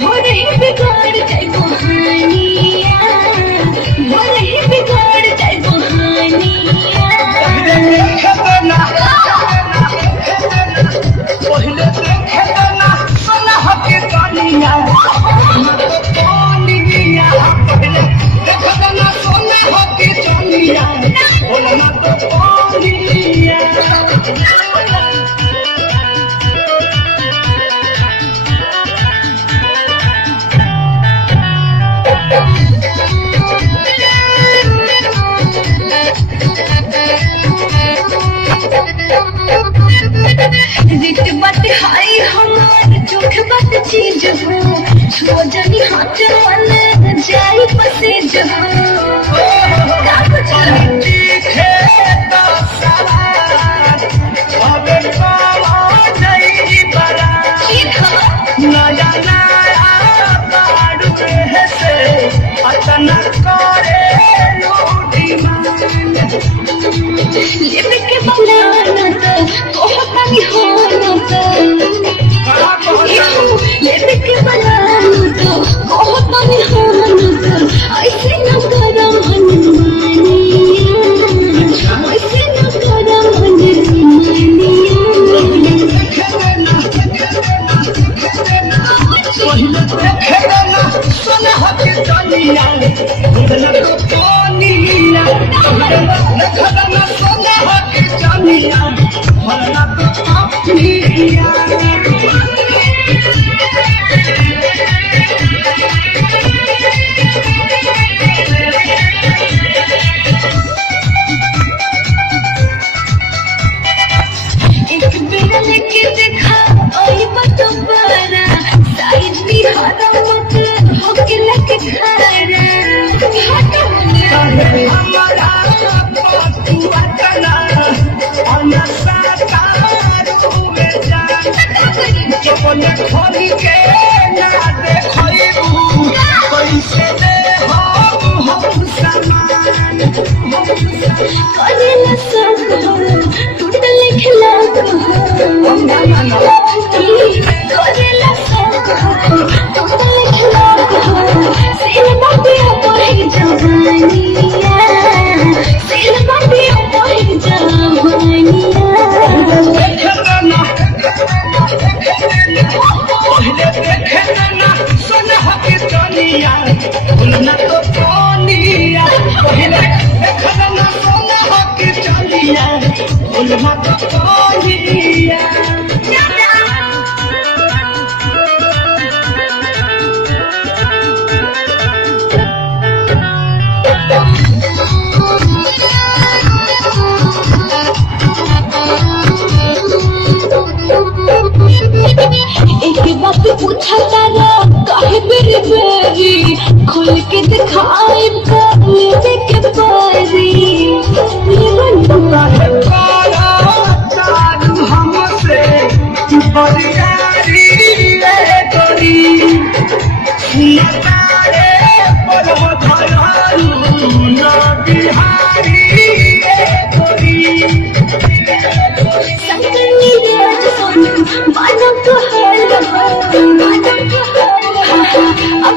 भोरे ही बिगाड़ जाए कहानिया, भोरे ही बिगाड़ जाए कहानिया। पहले देखे देना सोना हके कनिया कनिया। पहले देखे देना सोना हके कनिया बोलना तो कनिया। रिट बात हाई हमार चोख बात चीज हो, छुआ जानी हाथ वाला जाई पसेज हो। का कुछ दिखे तो सवार अबे पावा नहीं बड़ा ठीक हो नया नया बाड़ू से अतना करे लूटी मान। लेवे के बनाना तो कोहता नहीं होना तो लेवे के बनाना तो कोहता नहीं होना तो ऐसे न करो हनुमानिया, ऐसे न करो हनुमानिया। पहले देखे देना सोना हके कनिया बोलना तो कनिया। देखे देना सोना हके कनिया बोलना तो कनिया। एक बिना लेके देखा ओई बतबारा साइज भी हारा मत होके लेके खारा हाटा मुन्ना हमारा पतुआ तना अनसा तारू में जा चपल खोली के ना देखइबू कैसे दे हम सामान। करेला सब टूटल खिला करेला सब टूटल खिला सिल बाटे ओही जवानिया, सिल बाटे ओही जवानिया। देखे देना पहले देखे देना सोना हके कनिया बोलना तो कनिया। पहले देखे देना सोना हके कनिया बोलना तो कनिया। एक बात पूछा तारा काहे बेरी बेरी खोल के दिखाए लेवे के पारी काहे काला चारू हमसे बरियारी रे गोरी।